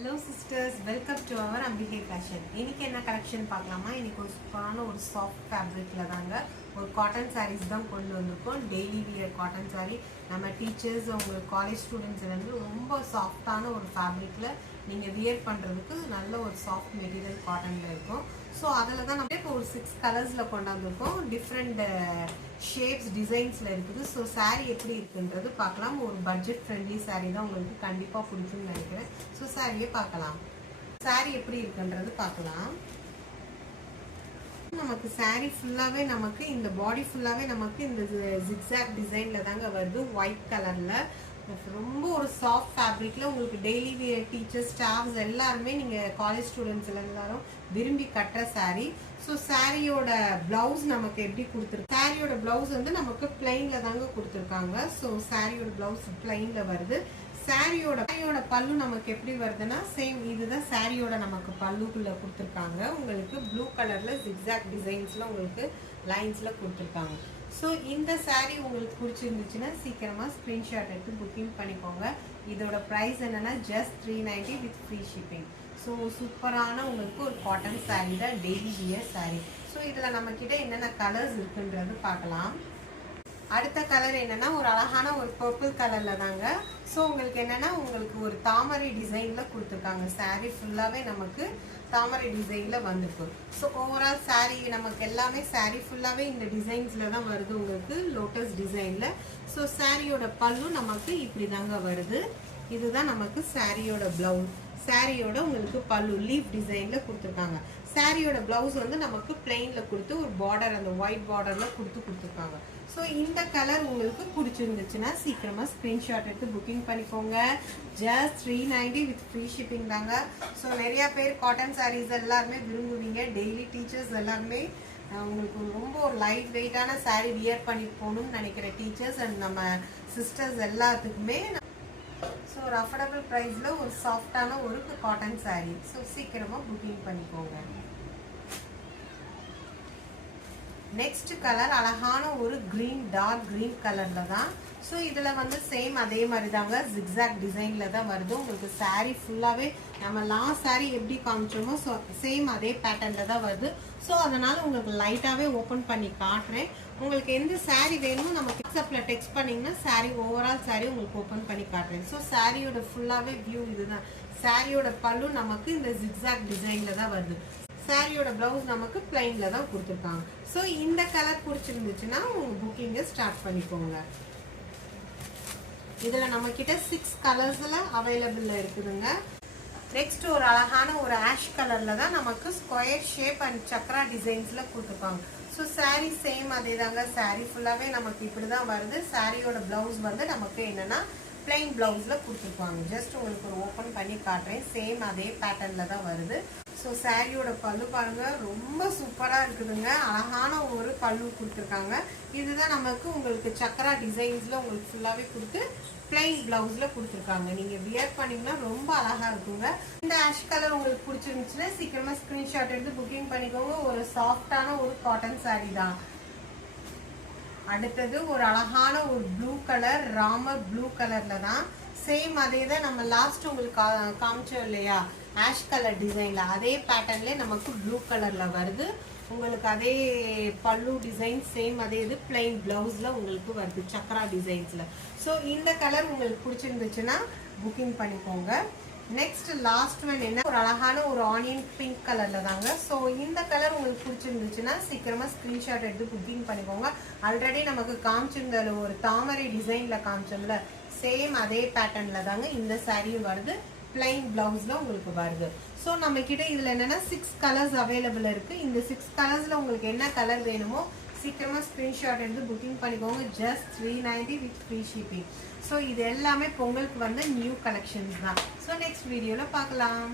Hello sisters, welcome to our Ambike Fashion. இன்னைக்கு என்ன collection பார்க்கலாமா? இன்னைக்கு ஒரு சூப்பரான ஒரு சாஃப்ட் ஃபேப்ரிக்ல தாங்க ஒரு காட்டன் sarees தான் கொண்டு வந்திருக்கோம். Daily wear cotton saree. நம்ம டீச்சர்ஸ் உங்க காலேஜ் ஸ்டூடெண்ட்ஸ் வந்து ரொம்ப சாஃப்ட்டான ஒரு ஃபேப்ரிக்ல நீங்க வியர் பண்றதுக்கு நல்ல ஒரு சாஃப்ட் மெட்டீரியல் காட்டன்ல இருக்கும். ஸோ அதில் தான் நம்ம இப்போ ஒரு 6 கலர்ஸில் கொண்டாந்துருக்கோம். டிஃப்ரெண்ட் ஷேப்ஸ் டிசைன்ஸில் இருக்குது. ஸோ சாரீ எப்படி இருக்குன்றது பார்க்கலாம். ஒரு பட்ஜெட் ஃப்ரெண்ட்லி சாரீ தான் உங்களுக்கு கண்டிப்பாக பிடிக்கும்னு நினைக்கிறேன். ஸோ சாரியை பார்க்கலாம். சாரீ எப்படி இருக்குன்றது பார்க்கலாம். நமக்கு சாரீ ஃபுல்லாகவே நமக்கு இந்த பாடி ஃபுல்லாகவே நமக்கு இந்த ஜிக்ஸாக் டிசைனில் தாங்க வருது. ஒயிட் கலரில் ரொம்ப ஒரு சாஃப்ட் ஃபேப்ரிக்ல உங்களுக்கு டெய்லி வியர் டீச்சர்ஸ் ஸ்டாஃப்ஸ் எல்லாருமே நீங்கள் காலேஜ் ஸ்டூடெண்ட்ஸ் எல்லாரும் விரும்பி கட்டுற சாரீ. ஸோ சாரியோட பிளவுஸ் நமக்கு எப்படி கொடுத்துருக்கு? சாரியோட பிளவுஸ் வந்து நமக்கு பிளைன்ல தாங்க கொடுத்துருக்காங்க. ஸோ சாரியோட பிளவுஸ் பிளைன்ல வருது. சாரியோட பல்லு நமக்கு எப்படி வருதுன்னா சேம் இதுதான் சாரியோட நமக்கு பல்லுக்குள்ள கொடுத்துருக்காங்க. உங்களுக்கு ப்ளூ கலர்ல ஜிக்ஸாக் டிசைன்ஸ்ல உங்களுக்கு லைன்ஸ்ல கொடுத்துருக்காங்க. ஸோ இந்த சாரீ உங்களுக்கு பிடிச்சிருந்துச்சுன்னா சீக்கிரமாக ஸ்க்ரீன்ஷாட் எடுத்து புக்கிங் பண்ணிக்கோங்க. இதோட ப்ரைஸ் என்னென்னா just 390 with free shipping. So சூப்பரான உங்களுக்கு ஒரு காட்டன் சாரீ தான், டெய்லி வியர் சாரீ. ஸோ இதில் நம்மக்கிட்ட என்னென்ன கலர்ஸ் இருக்குன்றது பார்க்கலாம். அடுத்த கலர் என்னென்னா ஒரு அழகான ஒரு பர்பிள் கலரில் தாங்க. ஸோ உங்களுக்கு என்னென்னா உங்களுக்கு ஒரு தாமரை டிசைனில் கொடுத்துருக்காங்க. சாரீ ஃபுல்லாகவே நமக்கு தாமரை டிசைனில் வந்துருக்கு. ஸோ ஓவரால் சாரீ நமக்கு எல்லாமே சாரீ ஃபுல்லாகவே இந்த டிசைன்ஸில் தான் வருது உங்களுக்கு, லோட்டஸ் டிசைனில். ஸோ சாரியோட பல்லு நமக்கு இப்படி தாங்க வருது. இதுதான் நமக்கு சாரியோட பிளவுஸ். சாரியோட உங்களுக்கு பல்லு லீஃப் டிசைனில் கொடுத்துருக்காங்க. சாரியோட பிளவுஸ் வந்து நமக்கு பிளெயினில் கொடுத்து ஒரு பார்டர் அந்த ஒயிட் பார்டரில் கொடுத்துருக்காங்க. ஸோ இந்த கலர் உங்களுக்கு பிடிச்சிருந்துச்சுன்னா சீக்கிரமாக ஸ்க்ரீன்ஷாட் எடுத்து புக்கிங் பண்ணிக்கோங்க. ஜஸ்ட் 390 வித் ஃப்ரீ ஷிப்பிங் தாங்க. ஸோ நிறையா பேர் காட்டன் சாரீஸ் எல்லாருமே விரும்புவீங்க. டெய்லி டீச்சர்ஸ் எல்லாருமே உங்களுக்கு ரொம்ப ஒரு லைட் வெயிட்டான சாரீ வியர் பண்ணி போகணும்னு நினைக்கிற டீச்சர்ஸ் அண்ட் நம்ம சிஸ்டர்ஸ் எல்லாத்துக்குமே ஸோ ஒரு அஃபோர்டபுள் ப்ரைஸில் ஒரு சாஃப்டான ஒரு காட்டன் சாரீ. ஸோ சீக்கிரமாக புக்கிங் பண்ணிக்கோங்க. நெக்ஸ்ட் கலர் அழகான ஒரு கிரீன், டார்க் கிரீன் கலர்ல தான். ஸோ இதில் வந்து சேம் அதே மாதிரி தாங்க ஜிக்ஸாக் டிசைனில் தான் வருது. உங்களுக்கு சாரீ ஃபுல்லாகவே நம்ம லாஸ்ட் சாரீ எப்படி காமிச்சோமோ ஸோ சேம் அதே பேட்டர்னில் தான் வருது. ஸோ அதனால் உங்களுக்கு லைட்டாகவே ஓப்பன் பண்ணி காட்டுறேன். உங்களுக்கு எந்த சாரீ வேணுமோ நம்ம வாட்ஸ்அப்பில் டெக்ஸ்ட் பண்ணிங்கன்னா சாரீ ஓவரால் சாரீ உங்களுக்கு ஓப்பன் பண்ணி காட்டுறேன். ஸோ சாரியோட ஃபுல்லாகவே வியூ இதுதான். சாரியோட பல்லு நமக்கு இந்த ஜிக்ஸாக் டிசைனில் தான் வருது. சாரியோட பிளவுஸ் நமக்கு பிளைன்ல தான் கொடுத்துருக்காங்க. ஸோ இந்த கலர் பிடிச்சிருந்துச்சுன்னா உங்க புக்கிங்கை ஸ்டார்ட் பண்ணிக்கோங்க. இதில் நம்ம கிட்ட 6 கலர்ஸ்ல அவைலபிள் இருக்குதுங்க. நெக்ஸ்ட் ஒரு அழகான ஒரு ஆஷ் கலர்ல தான் நமக்கு ஸ்கொயர் ஷேப் அண்ட் சக்ரா டிசைன்ஸ்ல கொடுத்துருப்பாங்க. ஸோ சாரீ சேம் அதே தாங்க. சாரீ ஃபுல்லாகவே நமக்கு இப்படி தான் வருது. சாரியோட பிளவுஸ் வந்து நமக்கு என்னன்னா பிளைன் பிளவுஸ்ல கொடுத்துருப்பாங்க. ஜஸ்ட் உங்களுக்கு ஒரு ஓப்பன் பண்ணி காட்டுறேன். சேம் அதே பேட்டர்ன்ல தான் வருது. ஸோ சாரியோட பல்லு பாருங்க, ரொம்ப சூப்பராக இருக்குதுங்க. அழகான ஒரு பல்லு கொடுத்துருக்காங்க. இதுதான் நமக்கு உங்களுக்கு சக்கரா டிசைன்ஸில் உங்களுக்கு ஃபுல்லாகவே கொடுத்து பிளைன் பிளவுஸில் கொடுத்துருக்காங்க. நீங்கள் வியர் பண்ணிங்கன்னா ரொம்ப அழகாக இருக்குங்க. இந்த ஆஷ் கலர் உங்களுக்கு பிடிச்சிருந்துச்சுன்னா சீக்கிரமாக ஸ்க்ரீன்ஷாட் எடுத்து புக்கிங் பண்ணிக்கோங்க. ஒரு சாஃப்டான ஒரு காட்டன் சாரீ தான். அடுத்தது ஒரு அழகான ஒரு ப்ளூ கலர், ராமர் ப்ளூ கலரில் தான். சேம் அதே தான் நம்ம லாஸ்ட் உங்களுக்கு காமிச்சோம் இல்லையா, ஆஷ் கலர் டிசைன்ல அதே பேட்டர்ன்ல நமக்கு ப்ளூ கலர்ல வருது. உங்களுக்கு அதே பல்லு டிசைன் சேம் அதே இது பிளைன் பிளவுஸ்ல உங்களுக்கு வருது சக்ரா டிசைன்ஸ்ல. ஸோ இந்த கலர் உங்களுக்கு பிடிச்சிருந்துச்சுன்னா புக்கிங் பண்ணிக்கோங்க. நெக்ஸ்ட் லாஸ்ட் ஒன் என்ன ஒரு அழகான ஒரு ஆனியன் பிங்க் கலர்ல தாங்க. ஸோ இந்த கலர் உங்களுக்கு பிடிச்சிருந்துச்சுன்னா சீக்கிரமா ஸ்கிரீன்ஷாட் எடுத்து புக்கிங் பண்ணிக்கோங்க. ஆல்ரெடி நமக்கு காமிச்சிருந்த ஒரு தாமரை டிசைன்ல காமிச்சோம்ல சேம் அதே பேட்டர்ன்ல தாங்க இந்த சாரியும் வருது. பிளைன் பிளவுஸ்ல உங்களுக்கு வருது. ஸோ நம்ம கிட்ட இதுல என்னன்னா 6 கலர்ஸ் அவைலபிள் இருக்கு. இந்த 6 கலர்ஸ்ல உங்களுக்கு என்ன கலர் வேணுமோ சீக்கிரமா ஸ்கிரீன்ஷாட் எடுத்து புக்கிங் பண்ணிக்கோங்க. Just 390 with free shipping. So இது எல்லாமே பொங்கலுக்கு வந்து நியூ கலெக்ஷன்ஸ் தான். ஸோ நெக்ஸ்ட் வீடியோல பார்க்கலாம்.